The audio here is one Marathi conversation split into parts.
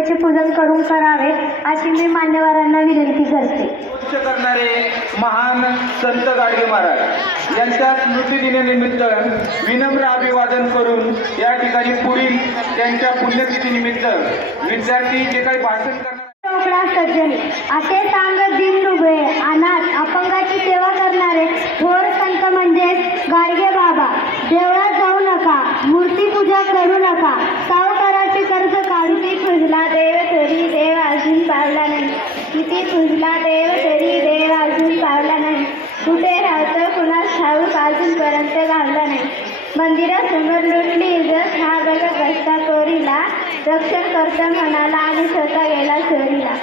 प्रतिमेचे पूजन करून करावे अशी मी मान्यवरांना विनंती करते. करणारे महान संत गाडगे महाराज यांच्या स्मृतिदिनानिमित्त विनम्र अभिवादन करून या ठिकाणी पुढील त्यांच्या पुण्यतिथीनिमित्त विद्यार्थी जे काही भाषण करणार सज्जनी असे सांग दिन दुबळे अनाथ अपंगाची सेवा करणारे थोर संत म्हणजे गाडगे बाबा. देवळात जाऊ नका, मूर्ती पूजा करू नका, सावकाराचे कर्ज काढून तुझला देव तरी देव अजून पावला नाही. किती तुझला देव तरी देव अजून पावला नाही. कुठे राहतं कुणास ठाऊक अजूनपर्यंत घालला नाही. मंदिरासमोर लुटली इज्जत हा बघ कष्टा चोरीला, रक्षण करता म्हणाला आणि स्वतः गेला चोरीला.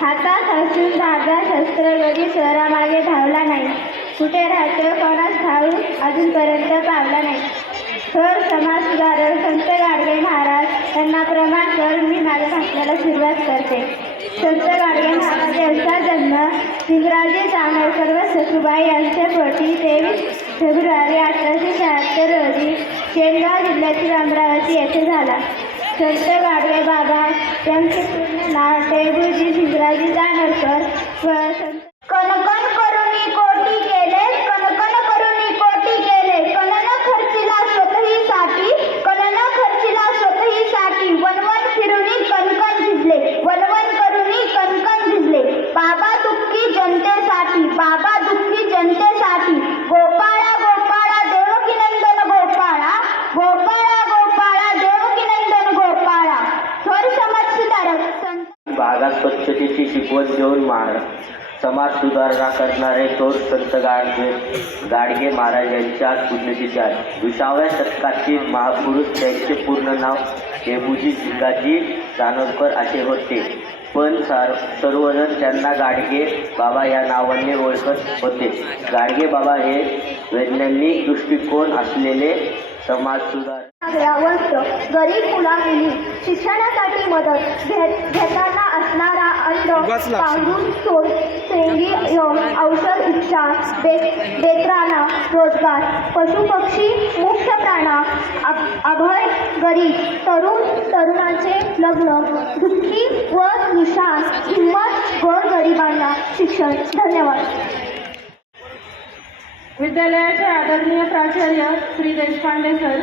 हातात असून धागा शस्त्र गडी शहरामागे धावला नाही. कुठे राहतं कोणास ठाऊक अजूनपर्यंत पावला नाही. थोर समाज सुधारक संत गाडगे महाराज यांना प्रमाण करून मी माझ्या भाषणाला सुरुवात करते. संत गाडगे महाराज यांचा जन्म शिवराजे चांदवकर व सखुबाई यांच्या पोटी 23 फेब्रुवारी 1876 रोजी शेनगाव जिल्ह्यातील अमरावती येथे झाला. संत गाडगे बाबा यांचे पूर्ण नाव टेबुजी शिवराजी जानोरकर व संत कणकण करुणी कोटी केले, कणकण करुणी कोटी केले, कणन खर्चिला स्वतःसाठी, कणन खर्चिला स्वतःसाठी, वनवन फिरुनी कणकण झिजले, वनवन करुणी कणकण झिजले. बाबा दुःखी जनतेसाठी, बाबा दुःखी जनतेसाठी, गोपाळा गोपाळा देवकी नंदन गोपाळा, गोपाळा गोपाळा देवकी नंदन गोपाळा. थोर समाज सुधारक संत भागात स्वच्छतेची शिकवण देऊन समाज सुधारणा करणारे थोर संत गाडगे महाराज यांच्या पुण्यतिथी आहे. 20व्या शतकातील महापुरुष त्यांचे पूर्ण नाव टेबुजी शिवराजी जानोरकर असे होते, पण सर्वजण त्यांना गाडगे बाबा या नावाने ओळखत होते. गाडगे बाबा हे वैज्ञानिक दृष्टिकोन असलेले समाज सुधारक. गरीब मुलांनी शिक्षणासाठी मदत घेताना असणारा अंड पांघरून सेंद्रिय औषध उपचार, बेत्राना रोजगार, पशुपक्षी मुख्य प्राणा अभय गरीब तरुणांचे लग्न, दुःखी व निशाण हिंमत गोरगरिबांना शिक्षण. धन्यवाद. विद्यालयाचे आदरणीय प्राचार्य श्री देशपांडे सर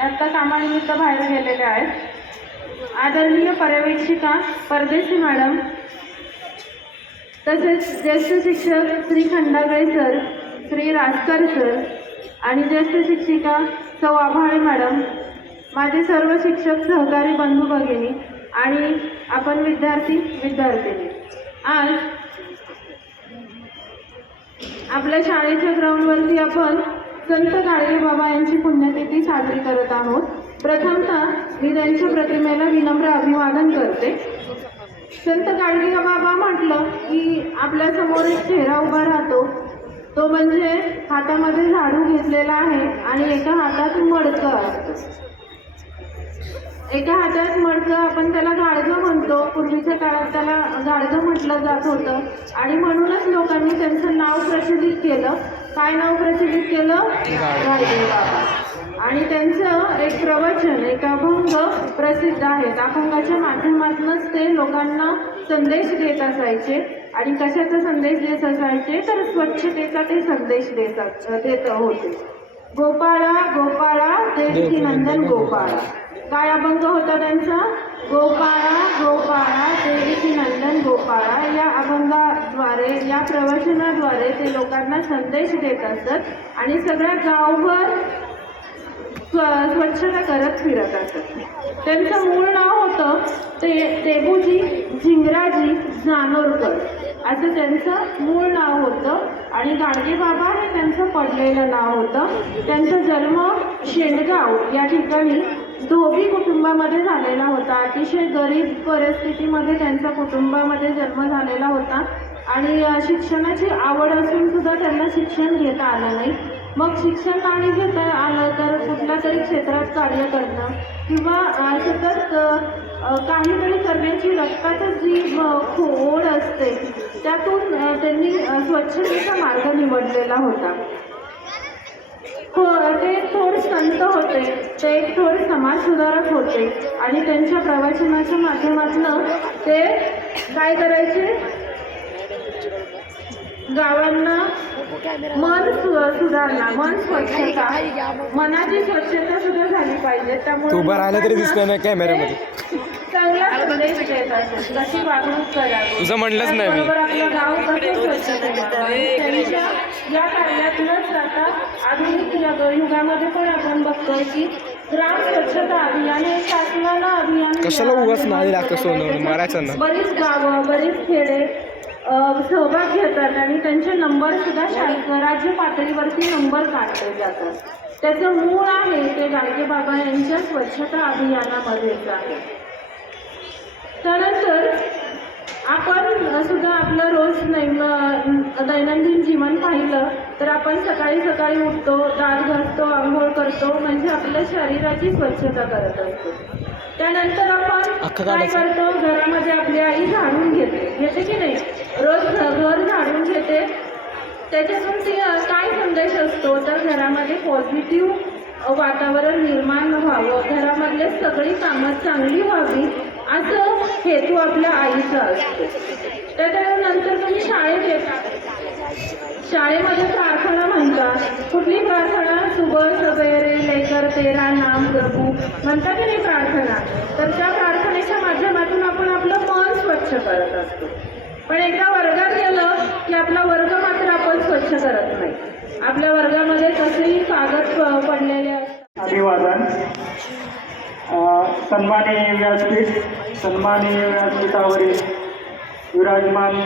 आता कामानिमित्त बाहेर गेलेले आहेत. आदरणीय पर्यवेक्षिका परदेशी मॅडम, तसेच ज्येष्ठ शिक्षक श्री खंडागळे सर, श्री राजकर सर आणि ज्येष्ठ शिक्षिका सौ आभाळे मॅडम, माझे सर्व शिक्षक सहकारी बंधू भगिनी आणि आपण विद्यार्थिनी, आज आपल्या शाळेच्या ग्राउंडवरती आपण संत गाडगे बाबा यांची पुण्यतिथी साजरी करत आहोत. प्रथमतः मी त्यांच्या प्रतिमेला विनम्र अभिवादन करते. संत गाडगे बाबा म्हटलं की आपल्या समोर एक चेहरा उभा राहतो, तो म्हणजे हातामध्ये झाडू घेतलेला आहे आणि एका हातात मडकं असतं. एका हातात मडकं, आपण त्याला गाडगं म्हणतो. पूर्वीच्या काळात त्याला गाडगं म्हटलं जात होतं आणि म्हणूनच लोकांनी त्यांचं नाव प्रचलित केलं. काय नाव प्रचलित केलं? गाडगे बाबा. आणि त्यांचं एक प्रवचन, एक अभंग प्रसिद्ध आहेत. अभंगाच्या माध्यमातूनच ते लोकांना संदेश देत असायचे. आणि कशाचा संदेश देत असायचे? तर स्वच्छतेचा ते संदेश देत होते. गोपाळा गोपाळा देवकी नंदन गोपाळा. काय अभंग होता त्यांचा? गोपाळा गोपाळा देवकी नंदन गोपाळा. या अभंगाद्वारे, या प्रवचनाद्वारे ते लोकांना संदेश देत असत आणि सगळ्या गावभर स्वच्छता करत फिरत असत. त्यांचं मूळ नाव होतं टेबुजी झिंगराजी जानोरकर, असं त्यांचं मूळ नाव होतं. आणि गाडगे बाबा हे त्यांचं पडलेलं नाव होतं. त्यांचा जन्म शेंडगाव या ठिकाणी धोबी कुटुंबामध्ये झालेला होता. अतिशय गरीब परिस्थितीमध्ये त्यांच्या कुटुंबामध्ये जन्म झालेला होता आणि शिक्षणाची आवड असून सुद्धा त्यांना शिक्षण घेता आलं नाही. मग शिक्षण नाही घेता आलं तर कुठल्या तरी क्षेत्रात कार्य करणं किंवा सतत काहीतरी करण्याची रक्तातच जी ओढ असते, त्यातून त्यांनी स्वच्छतेचा मार्ग निवडलेला होता. ते थोर संत होते, ते एक थोर समाजसुधारक होते आणि त्यांच्या प्रवचनाच्या माध्यमातून ते काय करायचे, गावांना सुधारणा, मन स्वच्छता, मनाची स्वच्छता सुद्धा झाली पाहिजे. त्यामुळे तू उभं राहिलं तरी दिसलं नाही कॅमेऱ्यामध्ये. चांगला संदेश देत असत, कशी वागणूक करावी, तुझं म्हणलंच नाही मी. बरोबर आपलं गाव कसं स्वच्छ ठेवावं. त्यांच्या या कार्यातूनच आता आधुनिक युगामध्ये पण आपण बघतोय की ग्राम स्वच्छता अभियान हे शासनानं अभियान कशाला उगाच नाही लागतं सोनं मारायचं ना. बरीच गावं, बरीच खेडे सहभाग घेतात आणि त्यांचे नंबर सुद्धा राज्य पातळीवरती नंबर काढले जातात. त्याचं मूळ आहे ते गाडगे बाबा यांच्या स्वच्छता अभियानामध्येच आहे. त्यानंतर आपण सुद्धा आपलं रोज दैनंदिन जीवन पाहिलं तर आपण सकाळी सकाळी उठतो, दात घासतो, आंघोळ करतो, म्हणजे आपल्या शरीराची स्वच्छता करत असतो. त्यानंतर आपण काय करतो, घरामध्ये आपली आई झाडून घेते की नाही, रोज घर झाडून घेते. त्याच्यातून ती काय संदेश असतो तर घरामध्ये पॉझिटिव्ह वातावरण निर्माण व्हावं, घरामधले सगळी कामं चांगली व्हावी असं हेतू आपल्या आईचा असतो. त्याच्यानंतर तुम्ही शाळेत येता, शाळेमध्ये प्रार्थना म्हणतात. कुठली प्रार्थना, सुबह सवेरे लेकर तेरा नाम प्रभू म्हणतात की नाही प्रार्थना. तर त्या प्रार्थनेच्या माध्यमातून आपण आपलं मन स्वच्छ करत असतो. पण एकदा वर्गात गेलं की आपला वर्ग मात्र आपण स्वच्छ करत नाही. आपल्या वर्गामध्ये तसेही कागद पडलेले असतात. अभिवादन. सन्माननीय व्यासपीठ, सन्माननीय व्यासपीठावरील विराजमान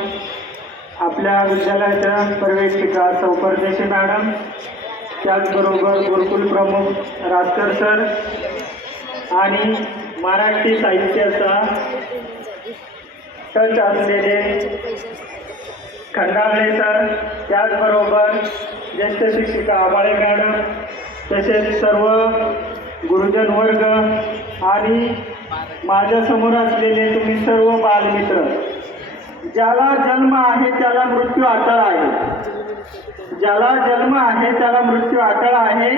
आपल्या विद्यालयाच्या पर्यवेक्षिका सौ परदेशी मॅडम, त्याचबरोबर गुरुकुल प्रमुख राजकर सर आणि मराठी साहित्याचा टच असलेले खंडागळे सर, त्याचबरोबर ज्येष्ठ शिक्षिका आबाळे मॅडम, तसेच सर्व गुरुजन वर्ग आणि माझ्यासमोर असलेले तुम्ही सर्व बालमित्र. ज्याला जन्म आहे त्याला मृत्यू अटळ आहे, ज्याला जन्म आहे त्याला मृत्यू अटळ आहे,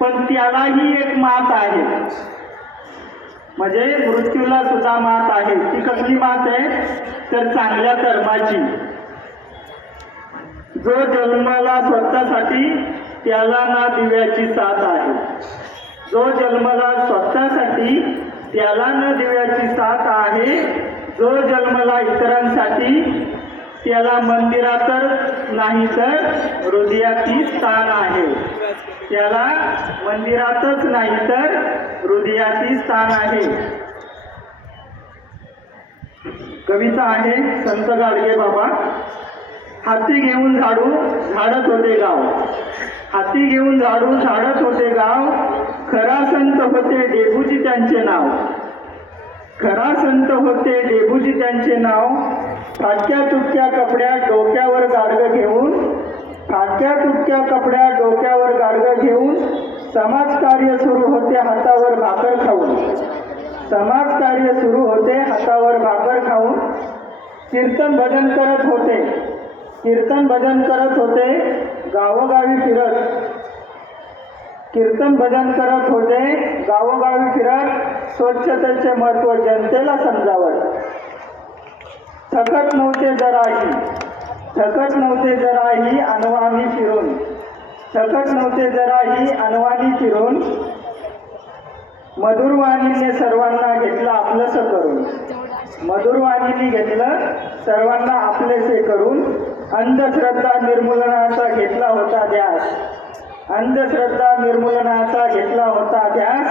पण त्यालाही एक मात आहे, म्हणजे मृत्यूला सुद्धा मात आहे. ती कसली मात आहे तर चांगल्या कर्माची. जो जन्माला स्वतःसाठी त्याला ना दिव्याची साथ आहे, जो जन्मला स्वतःसाठी त्याला न दिव्याची साथ आहे, जो जन्मला इतरांसाठी त्याला मंदिरातच नाही तर हृदयाची स्थान आहे, त्याला मंदिरातच नाही तर हृदयाची स्थान आहे. कविता आहे संत गाडगे बाबा. हाती घेऊन झाडू झाडत होते गाव, हाती घेऊन झाडू झाडत होते गाव, खरा संत होते डेबूजी त्यांचे नाव, खरा संत होते डेबूजी त्यांचे नाव. फाटक्या तुटक्या कपड्या डोक्यावर गाडगं घेऊन, फाटक्या तुटक्या कपड्या डोक्यावर गाडगं घेऊन, समाजकार्य सुरू होते हातावर भाकर खाऊन, समाजकार्य सुरू होते हातावर भाकर खाऊन. कीर्तन भजन करत होते, कीर्तन भजन करत होते गावोगावी फिरत, कीर्तन भजन करत होते गावोगावी फिरत, स्वच्छतेचे महत्त्व जनतेला समजावत. थकत नव्हते जराही, थकत नव्हते जराही अनवाणी फिरून, थकत नव्हते जराही अनवाणी फिरून. मधुरवाणीने सर्वांना घेतलं आपलंसं करून, मधुरवाणीने घेतलं सर्वांना आपलेसे करून. अंधश्रद्धा निर्मूलनाचा घेतला होता ध्यास, अंधश्रद्धा निर्मूलनाचा घेतला होता ध्यास.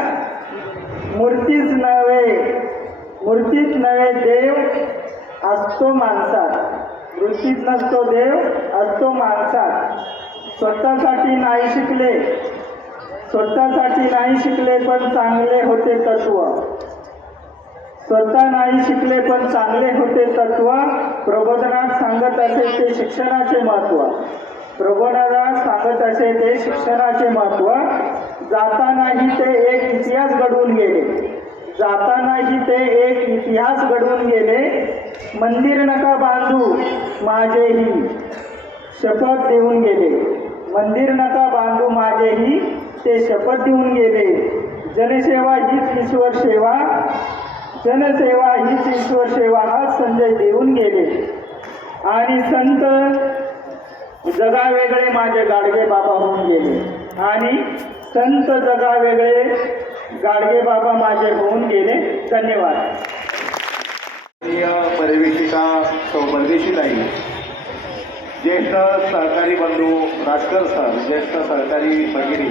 मूर्तीच नव्हे देव असतो माणसात, वृत्तीत नसतो देव असतो माणसात. स्वतःसाठी नाही शिकले, स्वतःसाठी नाही शिकले पण चांगले होते तत्व, स्वतः नाही शिकले पण चांगले होते तत्व. प्रबोधनात सांगत असे ते शिक्षणाचे महत्त्व, प्रबोधनात सांगत असे ते शिक्षणाचे महत्त्व. जातानाही ते एक इतिहास घडवून गेले, जातानाही ते एक इतिहास घडवून गेले. मंदिर नका बांधू माझेही शपथ देऊन गेले, मंदिर नका बांधू माझेही, ते शपथ देऊन गेले. जनसेवा हीच ईश्वर सेवा, जनसेवा हीच ईश्वर सेवा हा संदेश देऊन गेले. आणि संत जगावेगळे माझे गाडगे बाबा होऊन गेले. आणि संत जगावेगळे गाडगे बाबा माझे होऊन गेले. धन्यवाद. परिवेशिका परदेशीताई, ज्येष्ठ सहकारी बंधू राजकर सर, ज्येष्ठ सहकारी भगिनी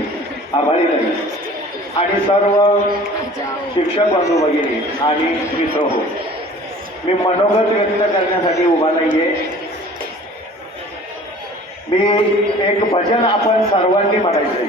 आभाळीताई आणि सर्व शिक्षक बंधू भगिनी आणि मित्र हो, मी मनोगत व्यक्त करण्यासाठी उभा नाहीये. मी एक भजन आपण सर्वांनी म्हणायचंय.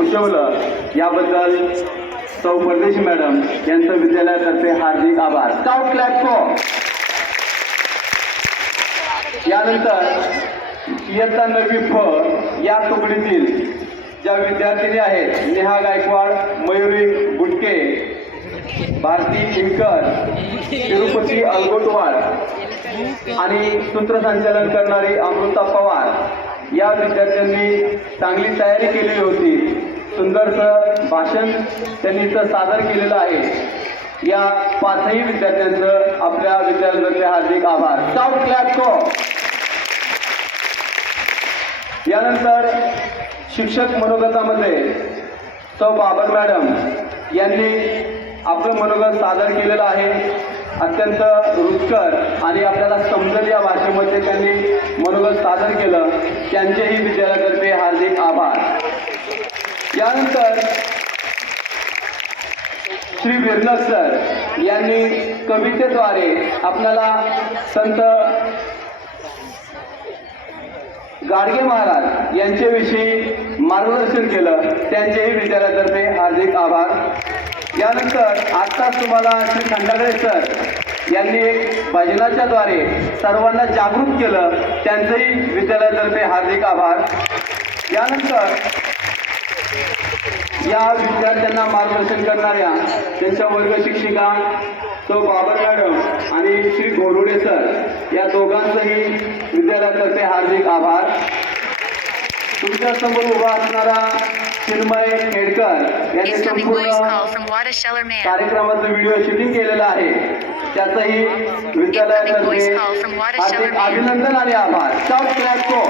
उशवलं याबद्दल सौ परदेशी मॅडम यांचं विद्यालयातर्फे हार्दिक आभार. Scout clap for. यानंतर इयत्ता 9वी फ या तुकडीतील ज्या विद्यार्थिनी आहेत, नेहा गायकवाड, मयुरी गुटके, भारती इंकर, तिरुपती अलगोटवाड आणि सूत्रसंचालन करणारी अमृता पवार, या विद्यार्थ्यांनी चांगली तयारी केलेली होती. सुंदरसं भाषण त्यांनी इथं सादर केलेलं आहे. या 5ही विद्यार्थ्यांचं आपल्या विद्यालयातर्फे हार्दिक आभार. स्काउट क्लॅप को. यानंतर शिक्षक मनोगतामध्ये सौ बाबर मॅडम यांनी आपलं मनोगत सादर केलेलं आहे. अत्यंत रुचकर आणि आपल्याला समजेल या भाषेमध्ये त्यांनी मनोगत सादर केलं. त्यांचेही विद्यालयातर्फे हार्दिक आभार. यानंतर श्री बिर्नस सर यांनी कवितेद्वारे आपल्याला संत गाडगे महाराज यांच्याविषयी मार्गदर्शन केलं. त्यांचेही विद्यालयातर्फे हार्दिक आभार. यानंतर आत्ताच तुम्हाला श्री खंडागळे सर यांनी एक भजनाच्या द्वारे सर्वांना जागृत केलं. त्यांचंही विद्यालयातर्फे हार्दिक आभार. यानंतर या विद्यार्थ्यांना मार्गदर्शन करणाऱ्या त्यांच्या वर्ग शिक्षिका सौ बाबर मॅडम आणि श्री गोरुडे सर या दोघांचंही विद्यालयातर्फे हार्दिक आभार. तुमच्या समोर उभा असणारा चिन्मय खेडकर यांनी संपूर्ण कार्यक्रमाचं व्हिडिओ शूटिंग केलेलं आहे. त्याचंही विद्यालयातर्फे हार्दिक अभिनंदन आणि आभार. स्काउट क्लॅप को.